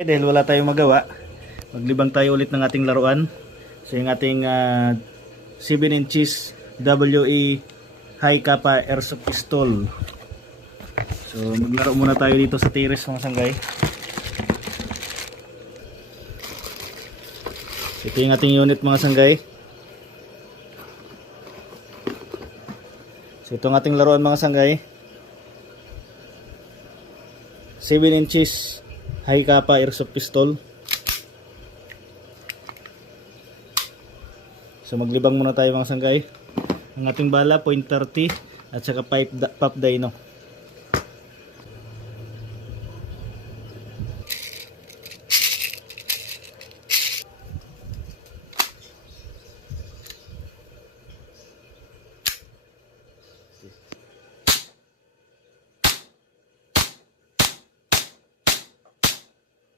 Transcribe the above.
Dahil wala tayong magawa, maglibang tayo ulit ng ating laruan. So yung ating 7 inches WE high kappa airsoft pistol. So maglaro muna tayo dito sa tiris mga sanggay. So, ito yung ating unit mga sanggay. So itong ating laruan mga sanggay, 7 inches high kappa airsoft pistol. So maglibang muna tayo mga sanggay. Ang ating bala .30 at saka pop dyno.